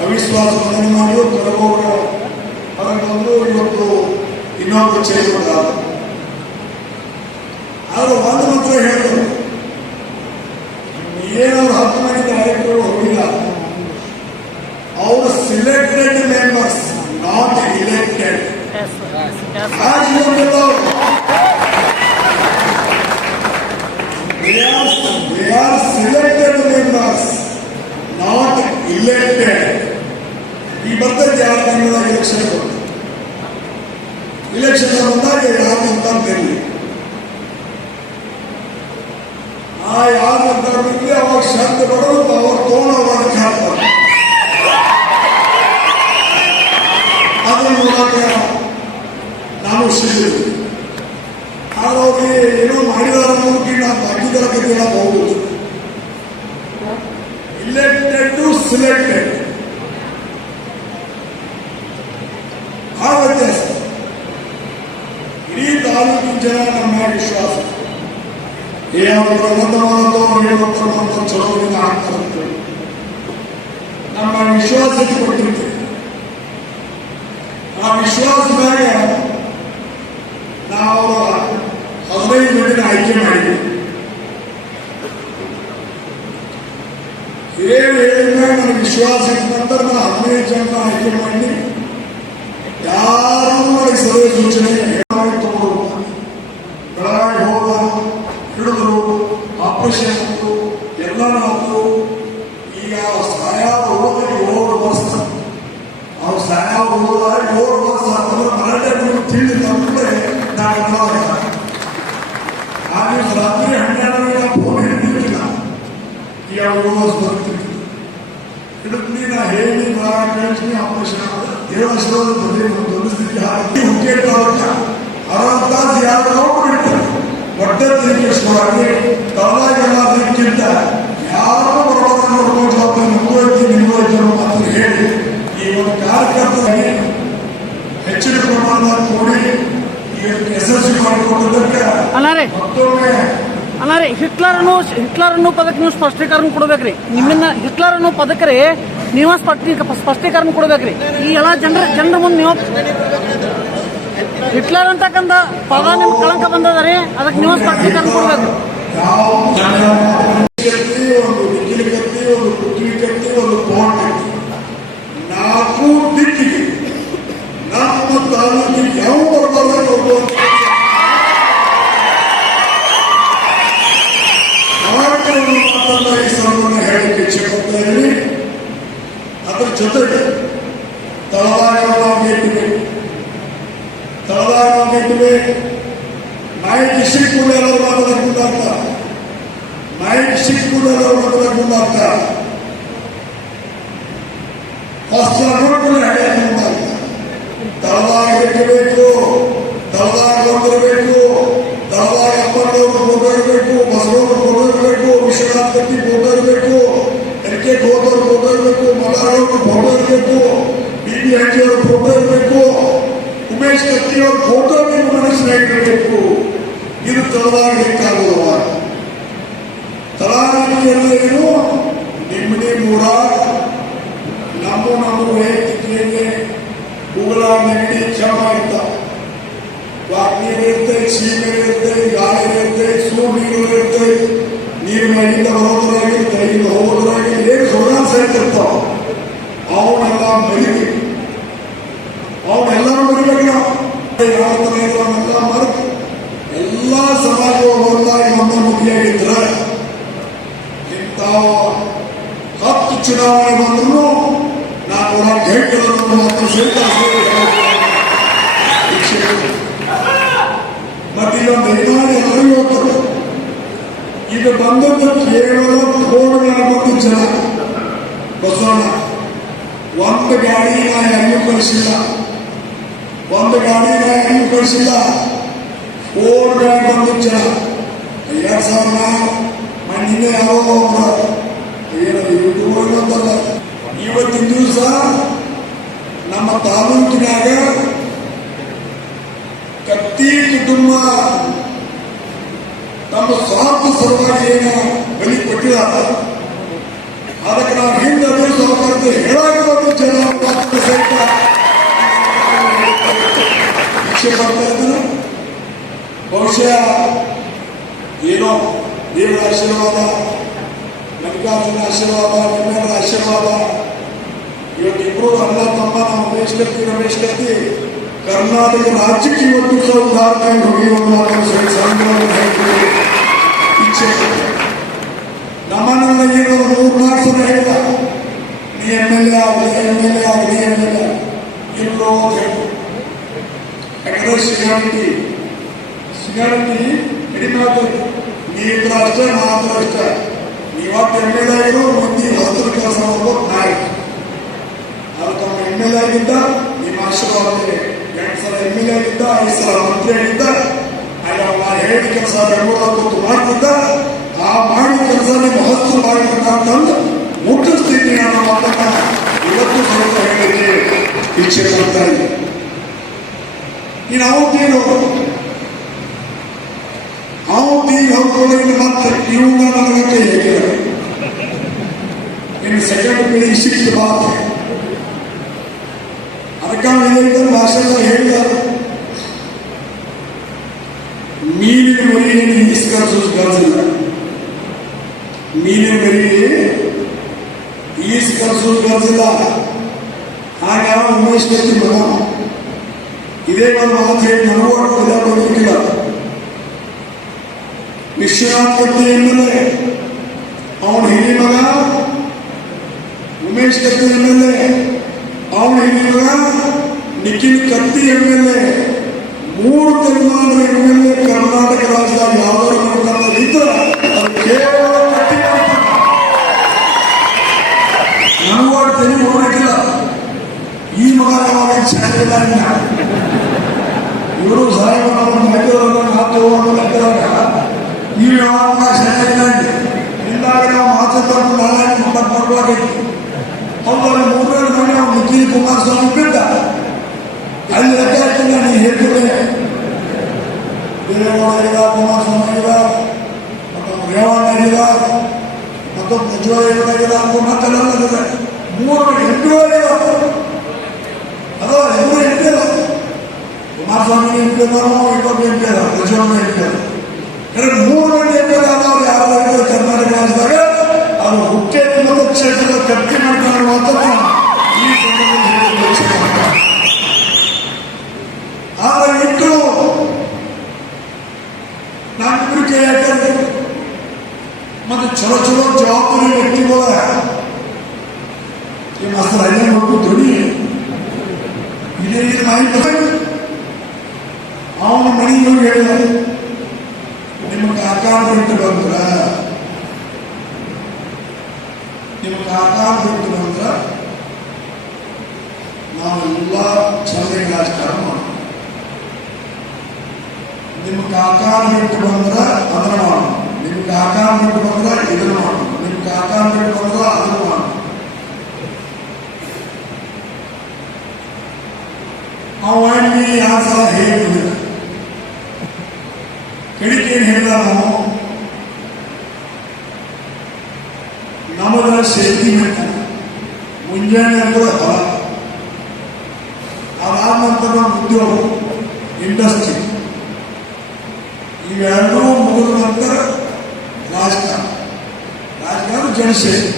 D: ಅವಿಶ್ವಾಸ ಮನವಿ ಮಾಡಿ ಕರಗೋರು ಅದಕ್ಕೆ ಬಂದು ಇವತ್ತು ಇನ್ನೊಬ್ಬ ಚೇರ್ಮನ್ ಆದ ಆದ್ರೆ ಒಂದು ಮಾತ್ರ ಹೇಳಿದ್ರು ಏನಾದ್ರು ಹತ್ತು ಮಂದಿ ನಾಯಕರು ಹೋಗಿಲ್ಲ ಅವರು selected members not elected They are, they are selected members, not elected. ಈ ಬರ್ತೈತೆ ಯಾರು ತಿಂಗಳಾಗ ಎಲೆಕ್ಷನ್ ಇಲೆಕ್ಷನ್ ಬಂದಾಗ ಯಾರು ಅಂತ ಬರಲಿ ಆ ಯಾರ ಧರ್ಮದಲ್ಲಿ ಅವಾಗ ಶಬ್ದ ಬರೋದು ಅವ್ರ ತೋಣವನ್ನು ಹಾಕ್ತಾರೆ ಅದರ ಮೂಲಕ ನಾನು ಶಿಷ್ಯರು ಆದ್ರೆ ಅವ್ರಿಗೆ ಏನೋ ಮಾಡಿದಾರ ಅನ್ನೋದಕ್ಕೆ ನಾವು ಬಾಕಿದರ ಕಥೆ ಹೇಳಕ್ ಹೋಗುದು ಇಲೆಕ್ಟೆಡ್ ಟು ಸಿಲೆಕ್ಟೆಡ್ ಆ ವ್ಯತ್ಯಾಸ ಇಡೀ ತಾಲೂಕಿನ ಜನ ನಮ್ಮ ಮ್ಯಾಲ್ ವಿಶ್ವಾಸ ಏ ಅವರು ಪ್ರಬಂಧವಾದವರು ಹೇಳುವಂತ ಚಳವಳಿನ ಆಗ್ತಾರಂತೆ ನಮ್ಮ ವಿಶ್ವಾಸಕ್ಕೆ ಕೊಟ್ಟಿರ್ತೀವಿ ಆ ವಿಶ್ವಾಸ ಮ್ಯಾಗ ನಾವು ಹದಿನೈದು ಮಂದಿನ ಆಯ್ಕೆ ಮಾಡಿದ್ವಿ ಹಿರಿಯರು ವಿಶ್ವಾಸ ಇದ್ದ ನಂತರ ನಾನು ಹದಿನೈದು ಜನ ಆಯ್ಕೆ ಮಾಡಿ ಯಾರು ನನಗೆ ಸಲಹೆ ಸೂಚನೆ
E: ಸ್ಪಷ್ಟೀಕರಣ ಕೊಡ್ಬೇಕ್ರಿ. ನಿಮ್ಮನ್ನ ಹಿಟ್ಲರ್ ಅನ್ನೋ ಪದಕ್ರಿ ನೀವ ಸ್ಪಷ್ಟೀ ಸ್ಪಷ್ಟೀಕರಣ ಕೊಡ್ಬೇಕ್ರಿ. ಈ ಎಲ್ಲ ಜನರ ಜನರ ಮುಂದೆ ನೀವು ಹಿಟ್ಲರ್ ಅಂತಕ್ಕಂಥ ಪದ ನಿಮ್ ಕಳಂಕ ಬಂದದ ರೀ, ಅದಕ್ಕೆ ನೀವು ಸ್ಪಷ್ಟೀಕರಣ ಕೊಡ್ಬೇಕು
D: ಯಾವ ಕತ್ತಿ ಒಂದು ನಿಖಿಲ ಕತ್ತಿ ಒಂದು ಕುಕ್ಲಿ ಕತ್ತಿ ಒಂದು ಕೋಟ್ ಕತ್ತಿ ನಾಲ್ಕು ದಿಕ್ಕಿಗೆ ನಮ್ಮ ತಾಲೂಕಿಗೆ ಯಾವ ಬರ್ಬಾರ್ದು ಒಬ್ಬ ನಾಯಕರನ್ನು ಮಾತನ್ನ ಈ ಸಂದರ್ಭದಲ್ಲಿ ಹೇಳಲಿಕ್ಕೆ ಇಚ್ಛೆ ಪಡ್ತಾ ಇದ್ದೀನಿ ಅದರ ಜೊತೆಗೆ ತಳವಾಗಿ ನಾವು ಇಟ್ಟಿವೆ ತಳವಾಗಿ ನಾವು ಇಟ್ಟಿವೆ ನಾಯಕ್ ಡಿಸ್ಟ್ರಿಕ್ಟ್ ಕೂಡ ಎಲ್ಲರೂ ಮಾತಾಡಕ್ಕೆ ಮುಂದಾಗ್ತಾರೆ ನಾಯಕ್ ಡಿಸ್ಟ್ರಿಕ್ಟ್ ಕೂಡ ಎಲ್ಲರೂ ಮಾತಾಡಕ್ಕೆ ಮುಂದಾಗ್ತಾರೆ ಹಾಸ್ಟೆಲ್ ನೋಡ್ಕೊಂಡು ನಡೆಯಕ್ಕೆ ಮುಂದಾಗ್ತಾರೆ ತಳವಾಗಿ ಇಟ್ಟಿಬೇಕು ತಳವಾಗಿ ಬಂದಿರಬೇಕು ತಳವಾಗಿ ಅಪ್ಪನವರು ಫೋಟೋ ಇರಬೇಕು ಬಸವಣ್ಣ ಫೋಟೋ ಇರಬೇಕು ವಿಶ್ವನಾಥ್ ಕತ್ತಿ ಫೋಟೋ ಇರಬೇಕು ಎಲ್ ಕೆ ಹೋದವ್ರ ಫೋಟೋ ಇರಬೇಕು ಮಲ್ಲಾರವ್ರ ಫೋಟೋ ಇರಬೇಕು ಬಿ ಬಿ ಹಂಜಿ ಅವ್ರ ಫೋಟೋ ಇರಬೇಕು ಉಮೇಶ್ ಕತ್ತಿ ಅವ್ರ ಫೋಟೋ ನಿಮ್ಮ ಮನಸ್ಸಿನಾಗ ಇರಬೇಕು ಇದು ತಳವಾಗಿ ಬೇಕಾಗುವ ತಳವಾಗಿ ಎಲ್ಲ ಏನು ನಿಮ್ಮ ನಿಮ್ಮೂರ ನಮ್ಮ ನಮ್ಮ ವೈಯಕ್ತಿಕ ಉಗುಳ ನೆಗಡಿ ಕ್ಷಮ ಇರ್ತಾವೆ ನೀರು ಇರ್ತೈತೆ ಸೀಮೆ ಇರ್ತೈತೆ ಗಾಳಿ ಇರ್ತೈತೆ ಸೂ ನೀರು ಇರ್ತೈತೆ ನೀರು ಮೇಲಿಂದ ಬರೋದ್ರಾಗಿ ಕೆಳಗಿಂದ ಹೋಗೋದ್ರಾಗಿ ಏನು ಸೋಡಾನ್ ಸೇರ್ತಿರ್ತಾವ ಅವನ್ನೆಲ್ಲ ಮರಿಬೇಕು ಅವನ್ನೆಲ್ಲ ಮರಿಬೇಕು ನಾವು ಯಾವ ಥರ ಇರೋನೆಲ್ಲ ಮರೆತು ಎಲ್ಲ ಸಮಾಜವು ಒಂದಾಗಿ ಒಂದ ಮುಗಿಯಾಗಿದ್ರೆ ಇಂಥ ಹತ್ತು ಬಂದ್ರು ನಾನು ಒಳಗೆ ಹೇಳ್ತಿರೋದನ್ನು ಮತ್ತೆ ಇದೊಂದು ಐದಾರು ಎಲ್ಲರಿಗೂ ಹೋಗ್ತದೆ ಈಗ ಬಂದದ್ದು ಕೇವಲ ಕೋಡ್ಗಳ ಮತ್ತು ಜನ. ಬಸವಣ್ಣ, ಒಂದು ಗಾಡಿ ನಾ ಯಾರಿಗೂ ಕಳಿಸಿಲ್ಲ. ಒಂದು ಗಾಡಿ ನಾ ಯಾರಿಗೂ ಕಳಿಸಿಲ್ಲ. ಕೋಡ್ಗಳ ಬಂದು ಜನ. ಎರಡ್ ಸಾವಿರ ಮಣ್ಣಿನ ಏನು ಯೂಟ್ಯೂಬ್ ಅಂತಲ್ಲ ಇವತ್ತಿನ ದಿವಸ ನಮ್ಮ ತಾಲೂಕಿನಾಗ ಕತ್ತಿ ಕುಟುಂಬ ತಮ್ಮ ಸ್ವಾರ್ಥ ಸಲುವಾಗಿ ಏನು ಬಲಿ ಕೊಟ್ಟಿದ್ದಾರೆ ಅದಕ್ಕೆ ನಾವು ಹಿಂದೆ ಸರ್ಕಾರದ ಹೇಳಕ್ಕೆ ಬಂದು ಜನ ಶಿಕ್ಷೆ ಬರ್ತಾ ಇದ್ದಾರೆ. ಬಹುಶಃ ಏನೋ ದೇವರ ಆಶೀರ್ವಾದ ಮಲ್ಲಿಕಾರ್ಜುನ ಆಶೀರ್ವಾದ ನಿಮ್ಮೆಲ್ಲರ ಆಶೀರ್ವಾದ ಇವತ್ತಿಬ್ರು ಅಣ್ಣ ತಮ್ಮ ನಾವು ರಮೇಶ್ ಕತ್ತಿ ರಮೇಶ್ ಕತ್ತಿ ಕರ್ನಾಟಕ ರಾಜ್ಯಕ್ಕೆ ಇವತ್ತು ಸಹ ಉದಾಹರಣೆ ಹೋಗಿರೋದು ಮಾತ್ರ ಸಂಘವನ್ನು ಹೇಳ್ತೀವಿ ಇಚ್ಛೆ ನಮ್ಮನ್ನೆಲ್ಲ ಏನೋ ಮೂರು ನಾಲ್ಕು ಸಲ ಹೇಳಿದ ನೀ ಎಂ ಎಲ್ ಎ ಆಗಲಿ ಎಂ ಎಲ್ ಎ ಆಗಲಿ ಎಂ ಎಲ್ ಎ ಇಲ್ಲೋ ಅಂತ ಹೇಳ್ತು ಯಾಕಂದ್ರೆ ಸಿಗಾಣಿಟಿ ಸಿಗಾಣಿಟಿ ಕಡಿಮೆ ಆಗ್ತದೆ ನೀವಿದ್ರ ಅಷ್ಟೇ ಮಾತ್ರ ಅಷ್ಟೇ ನೀವತ್ತು ಎಂ ಎಲ್ ಎ ಮುಂದಿನ ಹತ್ತು ಹಸಿರು ಕೆಲಸ ಮಾಡಬಹುದು ನಾಯಕ ಅದಕ್ಕೆ ತಮ್ಮ ಎಂ ಎಲ್ ಆಗಿದ್ದ, ನಿಮ್ಮ ಆಶೀರ್ವಾದದಲ್ಲಿ ಎಂಟು ಸಲ ಎಂ ಎಲ್ ಆಗಿದ್ದ, ಐದು ಸಲ ಮಂತ್ರಿ ಆಗಿದ್ದ ಆಗ ನಾನು ಹೇಳಿದ ಕೆಲಸ ಬೆಂಗಳೂರಲ್ಲಿ ಕೂತು ಮಾಡ್ತಿದ್ದ, ಆ ಮಾಡಿದ ಕೆಲಸ ನಿಮ್ಮ ಹತ್ತು ಮಾಡಿರ್ತಕ್ಕಂಥದ್ದು ಮುಟ್ಟಿಸ್ತೀನಿ ಅನ್ನೋ ಮಾತನ್ನ ಇವತ್ತು ಸ್ವಲ್ಪ ಹೇಳಲಿಕ್ಕೆ ಇಚ್ಛೆ ಮಾಡ್ತಾ ಇದ್ದೀನಿ. ಇನ್ನು ಅವತ್ತೇನು? ಅವತ್ತೀಗ ಹೊರಕೊಳ್ಳಿ ಮತ್ತೆ ಇವುಗಳ ನನಗಕ್ಕೆ ಹೇಗೆ ಇನ್ನು ಸೆಕೆಂಡ್ ಪೀಳಿಗೆ ಸಿಕ್ತು ಮಾತ್ರ ಅದಕ್ಕಾಗಿ ಹೇಳಿದ ಭಾಷೆಲ್ಲ ಹೇಳಿದ್ದಾರೆ ಮೀನಿನ ಮರಿಯನ್ನು ಈಸ್ಕರಿಸೋದು ಕಲಿಸಿಲ್ಲ ಮೀನಿನ ಮರಿ ಈಸ್ಕರಿಸೋದು ಕಲಿಸಿಲ್ಲ ಹಾಗೆ ಯಾವ ಉಮೇಶ್ ಕತ್ತಿ ಮಗ ಇದೇ ಒಂದು ಮಾತು ಹೇಳಿ ನನಗೂ ಅಡ್ಡ ಬದುಕಿಲ್ಲ ವಿಶ್ವನಾಥ್ ಕತ್ತಿ ಎಂಬುದೇ ಅವನ ಹಿರಿಯ ಮಗ? Umesh Katti M L A ಅವನ ಹಿರಿಯ ಮಗ? Nikhil Katti M L A ಮೂರು Telangana M L A Karnataka ರಾಜ್ಯದಾಗ ಯಾವ್ದಾರು ಇದ್ರೆ ಅದು ಕೇವಲ ಕತ್ತಿ ನಾವು ಅಷ್ಟು ತಲೆ ಹೋಗಲಿಕ್ಕಿಲ್ಲ. ಈ ಮಗ ಯಾವಾಗ ಚೆನ್ನಾಗಿಲ್ಲ ಇವರು ಸಾಹೇಬ ನಮ್ಮ ಲೆಕ್ಕದವ್ರನ್ನ ಹಾಕುವ ಅನ್ನೋ ಲೆಕ್ಕದಾಗ ಈ ವ್ಯವಹಾರ ಚೆನ್ನಾಗಿಲ್ಲ ಹಿಂದಾಗ ನಾವು ಮಾತಾಡ್ಕೊಂಡು ನಾಲ್ಕು ಒಂಬತ್ತು ಮಕ್ಕಳಾಗೈತಿ ಅವ್ರು ಮೂರನೇ ನೋಡಿ ಅವ್ನು ನಿಖಿಲ್ ಕುಮಾರಸ್ವಾಮಿ ಬಿಟ್ಟ ಅಲ್ಲಿ ಲೆಕ್ಕ ಹಾಕಿಲ್ಲ ನೀ ಹೇಳ್ತಿದ್ದೆ ದೇವೇಗೌಡ ಆಗಿದ ಕುಮಾರಸ್ವಾಮಿ ಆಗಿದ ಮತ್ತು ರೇವಣ್ಣ ಆಗಿದ ಮತ್ತು ಪ್ರಜ್ವಲ್ ಆಗಿದ ಮತ್ತೆಲ್ಲ ಆಗಿದ ಮೂರು ಎಂಟು ಆಗಿದ ಅದು ಎಲ್ಲರೂ ಎಂಟಿಲ್ಲ ಕುಮಾರಸ್ವಾಮಿ ಎಂಟಿದಾರೋ ಇನ್ನೊಬ್ಬ ಎಂಟಿದ ಪ್ರಜ್ವಲ್ ಎಂಟಿದ ಎರಡು ಮೂರು ಮಂದಿ ಎಂಟಿದ ಆದವ್ರು ಯಾರು ಕರ್ನಾಟಕ ರಾಜ್ಯದಾಗ ಅದು ಮುಖ್ಯ ಕ್ಷೇತ್ರದ ಕಟ್ಟಿ ಮಾಡ್ತಾರೆ ಮಾತ್ರ ಈ ಸಂದರ್ಭದಲ್ಲಿ ಹೇಳಲಿಕ್ಕೆ ಇಚ್ಛೆಪಡ್ತೇನೆ. ಆದ್ರೆ ಇಟ್ಟು ನಾಗರಿಕ ಯಾಕಂದ್ರೆ ಮತ್ತೆ ಚಲೋ ಚಲೋ ಜವಾಬ್ದಾರಿ ವ್ಯಕ್ತಿಗಳ ಈ ಮಾಸ್ತರ್ ಅಲ್ಲೇ ನೋಡ್ಬಿಟ್ಟು ಧ್ವನಿ ಇದೇ ಇದು ಮಾಹಿತಿ ಅವನ ಮನೆಗೆ ಹೋಗಿ ಹೇಳಿದ ನಿಮ್ಮ ಕಾಕ ಬಿಟ್ಟು ಬಂದ್ರ ನಿಮ್ಮ ಕಾಕ ಬಿಟ್ಟು ಬಂದ್ರ ನಾವೆಲ್ಲ ಚಂದ್ರಿಗೆ ರಾಜಕಾರಣ ಮಾಡೋಣ. ನಿಮ್ಮ ಕಾಕ ಬಿಟ್ಟು ಬಂದ್ರ ಅದನ್ನ ಮಾಡೋಣ. ನಿಮ್ಮ ಕಾಕ ಬಿಟ್ಟು ಬಂದ್ರ ಇದನ್ನ ಮಾಡೋಣ. ನಿಮ್ಮ ಕಾಕ ಬಿಟ್ಟು ಬಂದ್ರ ಅದನ್ನ ಮಾಡೋಣ. ಅವನಿಗೆ ಯಾರು ಸಲ ಹೇಳಿಲ್ಲ ಕಡಿಕೆ ಏನು ಹೇಳಿದ ನಾವು ನಮ್ಮದ ಶಕ್ತಿ ಮೆಟ್ಟ ಮುಂಜಾನೆ ಅಂದ್ರೆ ಹೊಲ ಅದಾದ ನಂತರ ನಮ್ಮ ಉದ್ಯೋಗ ಇಂಡಸ್ಟ್ರಿ ಇವೆರಡೂ ಮುಗಿದ ನಂತರ ರಾಜಕಾರಣ ರಾಜಕಾರಣ ಜನಶಕ್ತಿ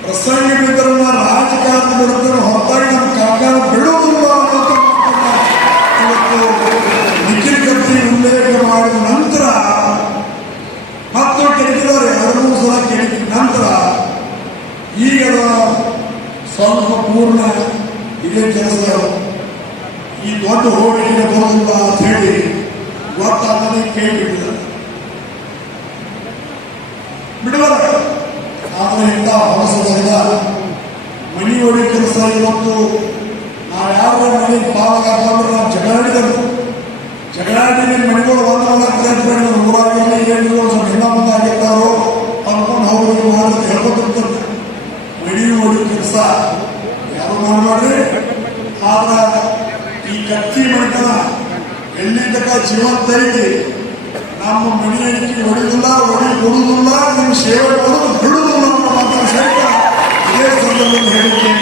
D: ಪ್ರಸಂಗ ಬಿದ್ದರನ್ನ ರಾಜಕಾರಣ ಬಿಡುತ್ತಾರೆ ಹೊರತಾಗಿ ನಮ್ಮ ಕಾಕಾರ ಬಿಡುವುದಿಲ್ಲ ಅನ್ನೋದು ಮಾತನ್ನ ಇವತ್ತು ನಿಖಿಲ್ ಕತ್ತಿ ಉಲ್ಲೇಖ ಮಾಡಿದ ನಂತರ ಮತ್ತು ಕೆಣಕಿದ್ದಾರೆ ಎರಡು ಮೂರು ಸಲ ಕೆಣಕಿದ ನಂತರ ಈಗ ಸ್ವಲ್ಪ ಪೂರ್ಣ ಇದೇ ಕೆಲಸ ಈ ದೊಡ್ಡ ಹೋಳಿಗೆ ಬರೋದಿಲ್ಲ ಅಂತ ಹೇಳಿ ಗೊತ್ತಾಗದೆ ಕೈ ಬಿಟ್ಟಿದ್ದಾರೆ ಬಿಡಬಾರ ಆದ್ರೆ ಇಂಥ ಹೊಲಸದಿಂದ ಮನಿ ಹೊಡಿ ಕೆಲಸ ಇವತ್ತು ನಾವು ಯಾರ ಮನೆಗೆ ಪಾವಾಗ ಹಾಕೊಂಡ್ರೆ ನಾವು ಜಗಳಾಡಿದರು ಜಗಳಾಡಿ ಮನೆಗಳು ಒಂದು ಪ್ರಯತ್ನ ಮೂರನೇ ಏನಿದ್ರು ಸ್ವಲ್ಪ ಹಿಂದ ಮುಂದೆ ಆಗಿರ್ತಾರೋ ಅನ್ಕೊಂಡು ಹೋಗಿ ಮಾಡೋದು ಹೇಳ್ಕೊತಿರ್ತಾರೆ ಹೊಡಿ ಕೆಲಸ. ಯಾರು ಮಾಡಬೇಡ್ರಿ ಆದ್ರೆ ಈ ಕತ್ತಿ ಮಣಿತನ ಎಲ್ಲಿ ಜೀವ ಜೀವಂತ ಐತಿ? ನಮ್ಮ ಮನೆಯಲ್ಲಿ ಹೊಡೆದಿಲ್ಲ ಹೊಡಿ ಕೊಡುವುದಿಲ್ಲ ಸೇವೆ ಮಾಡೋದು ಬಿಡುವುದಿಲ್ಲ ಅನ್ನೋ ಮಾತನ್ನು ಇದೇ ಸಂದರ್ಭದಲ್ಲಿ ಹೇಳಿಕೆ.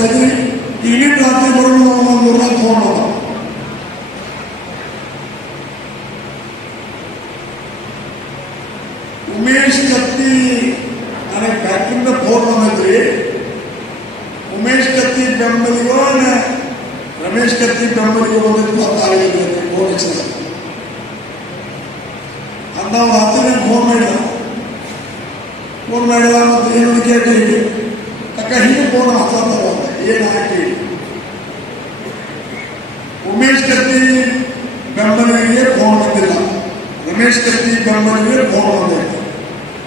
D: ಇದ್ವಿ ಈಗಿನ ರಾತ್ರಿ ಒಂದು ಮೂರ್ನಾಲ್ಕು ಫೋನ್ ಹೋದ ಉಮೇಶ್ ಕತ್ತಿ ನನಗೆ ಬ್ಯಾಕಿಂದ ಫೋನ್ ಬಂದೈತ್ರಿ ಉಮೇಶ್ ಕತ್ತಿ ಬೆಂಬಲಿಗೋ ನ- ರಮೇಶ್ ಕತ್ತಿ ಬೆಂಬಲಿಗೋ ಬಂದಿದ್ದು ಗೊತ್ತಾಗಲಿಲ್ಲ ಫೋನ್ ಹಚ್ಚಿದ ಅಂತ ಅವ್ನು ಹತ್ತಿರ ಫೋನ್ ಮಾಡಿದ ಫೋನ್ ಮಾಡಿದ ಮತ್ತೆ ತಕ್ಕ ಹಿಂದೆ ಫೋನ್ ಹಚ್ಚಂತ ಏನು ಹಾಕಿ? ಉಮೇಶ್ ಕತ್ತಿ ಬೆಂಬಲಿಗೆ ಫೋನ್ ಬಂದಿಲ್ಲ. ಉಮೇಶ್ ಕತ್ತಿ ಬೆಂಬಲಿಗೆ ಫೋನ್ ಬಂದಿಲ್ಲ.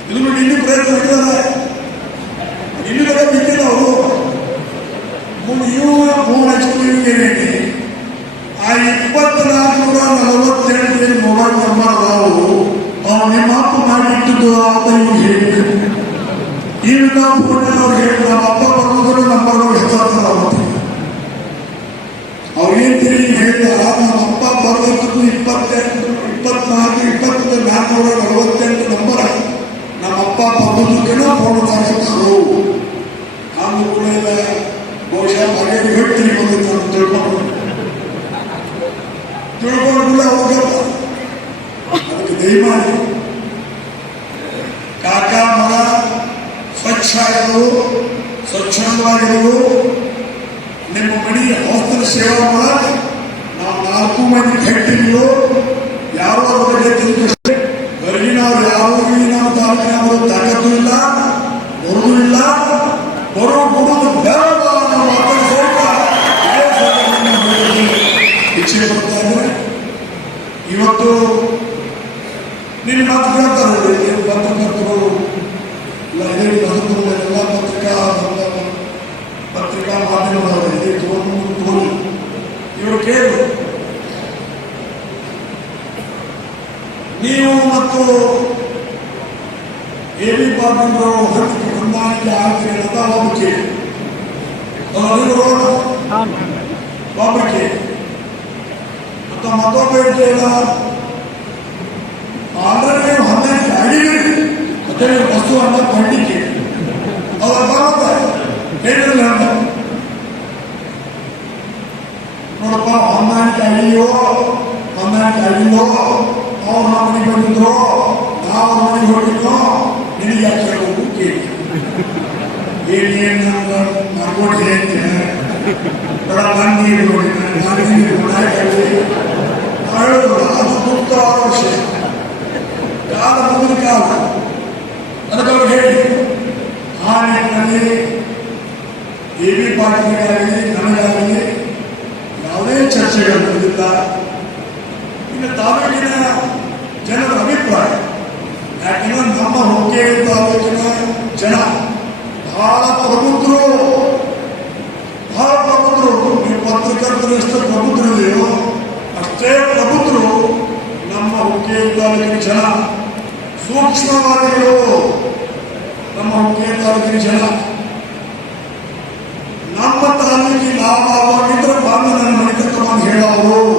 D: ಇದು ನೋಡಿ ಇಲ್ಲಿ ಪ್ರಯತ್ನ ಮಾಡಿದ್ದಾರೆ ಬೇರೆ ಬಿದ್ದಿಲ್ಲ ಅವರು. ಮುಂದೆ ಇವು ಫೋನ್ ಹಚ್ಕೊಂಡು ಆ ಇಪ್ಪತ್ನಾಲ್ಕು ನೂರ ಮೊಬೈಲ್ ನಂಬರ್ ಅದಾವು ಅವು ನಿಮ್ಮ ಅಪ್ಪ ಮಾಡಿಟ್ಟಿದ್ದು ಅಂತ ಇವ್ರು ಈಗ ನಾವು ಫೋನ್ ಹೇಳಿ ನಮ್ಮ ಅಪ್ಪ ಬರ್ಬೋದು ನಂಬರ್ಗಳು ಹೆಚ್ಚಾಗ್ತದೆ ತಿಳಿ ಹೇಳಿದಾರ ನಮ್ಮ ಅಪ್ಪ ಬರೋದಕ್ಕೂ ಇಪ್ಪತ್ತೆಂಟು ಇಪ್ಪತ್ನಾಲ್ಕು ಇಪ್ಪತ್ತು ನಾನ್ನೂರ ನಲವತ್ತೆಂಟು ನಂಬರ್ ನಮ್ಮ ಅಪ್ಪ ಬರ್ದಿದ್ದಕ್ಕೇನೋ ಫೋನ್ ಮಾಡಿರ್ತಾರು ನಾನು ಕೂಡ ಬಹುಶಃ ಮನೆಗೆ ಹೇಳ್ತೀನಿ ಬಂದಿತ್ತು ಅಂತ ತಿಳ್ಕೊಂಡು ತಿಳ್ಕೊಂಡು ಕೂಡ ಅದಕ್ಕೆ ದಯಮಾಡಿ ಕಾಕ ಮಗ ಸ್ವಚ್ಛ ಆಗಿರು ಸ್ವಚ್ಛಂದವಾಗಿರು ನಿಮ್ಮ ಮನೆ ಹಾಸ್ಟೆಲ್ ಸೇವಾ ನಾವು ನಾಲ್ಕು ಮಂದಿ ಕಟ್ಟಿದ್ರು ಯಾವ ಬಗ್ಗೆ ತಿಳ್ಕೊಂಡು ಹೊರಗಿನವ್ರು ಯಾವ ನಮ್ಮ ತಾಲೂಕಿನವರು ತಾಕತ್ತು ಇಲ್ಲ ಬರುದು ಇಲ್ಲ ಬರೋ ಕೊಡೋದು ಬೇಡ ಅನ್ನೋ ಮಾತನ್ನು ಸ್ವಲ್ಪ ಇದೇ ಸಂದರ್ಭದಲ್ಲಿ ಹೇಳಲು ಇಚ್ಛೆ ಪಡ್ತಾ ಇದ್ದಾರೆ ಇವತ್ತು ನಿನ್ನ ಮಾತು ಕೇಳ್ತಾರೆ ನೀವು ಪತ್ರಕರ್ತರು ಇಲ್ಲ ಇದೇ ಮಹತ್ವದ ಎಲ್ಲ ಪತ್ರಿಕಾ ಪತ್ರಿಕಾ ಮಾಧ್ಯಮದವರು ಇದೇ ತೋರು ತೋರು ಇವರು ಕೇಳು ನೀವು ಮತ್ತು ಎ ಬಿ ಪಾಟೀಲ್ರು ಹೊರಟಿಗೆ ಹೊಂದಾಣಿಕೆ ಆಗ್ತೀರಿ ಅಂತ ಒಬ್ಬ ಕೇಳಿ ಅದರಲ್ಲಿರುವ
E: ಹಾಂ
D: ಒಬ್ಬ ಕೇಳಿ ಮತ್ತು ಮತ್ತೊಬ್ಬ ಏನ್ ಕೇಳ ಆಲ್ರೆಡಿ ಹೊಂದಾಣಿಕೆ ಆಗಿರಿ ಮತ್ತೆ ನೀವು ವಸ್ತು ಅಂತ ಕೊಂಡಿಕೆ ಅವ್ರ ಬರೋದ ಹೇಳಿರಲಿಲ್ಲ ಅಂತ ನೋಡಪ್ಪ ಹೊಂದಾಣಿಕೆ ಆಗಿದೆಯೋ ಹೊಂದಾಣಿಕೆ ಅಲ್ಲಿಂದು ಅವ್ರು ನಮ್ಮ ಮನೆಗೆ ಬಂದಿದ್ರು ನಾವು ಮನೆಗೆ ಹೋಗಿದ್ದೋ ನಿನಗೆ ಯಾಕೆ ಕೇಳಿ ಹೇಳಿ ಮಾಡ್ಕೊಂಡು ಹೇಳ್ತೇನೆ ಬಡ ಗಾಂಧಿ ನೋಡಿ ಗಾಂಧಿ ನಾಯಕರಲ್ಲಿ ಹೇಳೋದು ಅದು ಕಾಲ ಕಾಲ ಅದಕ್ಕೆ ಹೇಳಿ ಆ ನಿಟ್ಟಿನಲ್ಲಿ ಎ ಬಿ ಪಾಟೀಲ್ಗಾಗಲಿ ನನಗಾಗಲಿ ಯಾವುದೇ ಚರ್ಚೆಗಳು ನಡೆದಿಲ್ಲ ಇನ್ನು ತಾಲೂಕಿನ ಜನರ ಅಭಿಪ್ರಾಯ. ಯಾಕೆಂದ್ರೆ ನಮ್ಮ ಹುಕ್ಕೇರಿ ತಾಲೂಕಿನ ಜನ ಬಹಳ ಪ್ರಬುದ್ಧರು. ಬಹಳ ಪ್ರಬುದ್ಧರು. ನೀವು ಪತ್ರಕರ್ತರು ಎಷ್ಟು ಪ್ರಬುದ್ಧರಿದೆಯೋ ಅಷ್ಟೇ ಪ್ರಬುದ್ಧರು ನಮ್ಮ ಹುಕ್ಕೇರಿ ತಾಲೂಕಿನ ಜನ. ಸೂಕ್ಷ್ಮವಾದಿಗಳು ನಮ್ಮ ಹುಕ್ಕೇರಿ ತಾಲೂಕಿನ ಜನ. ನಮ್ಮ ತಾಲೂಕಿಗೆ ಲಾಭ ಆಗಿದ್ರೆ ಬಾಂಧವ್ಯ ನನ್ನ ಮನೆ ತಗೊಂಡು ಹೇಳೋರು.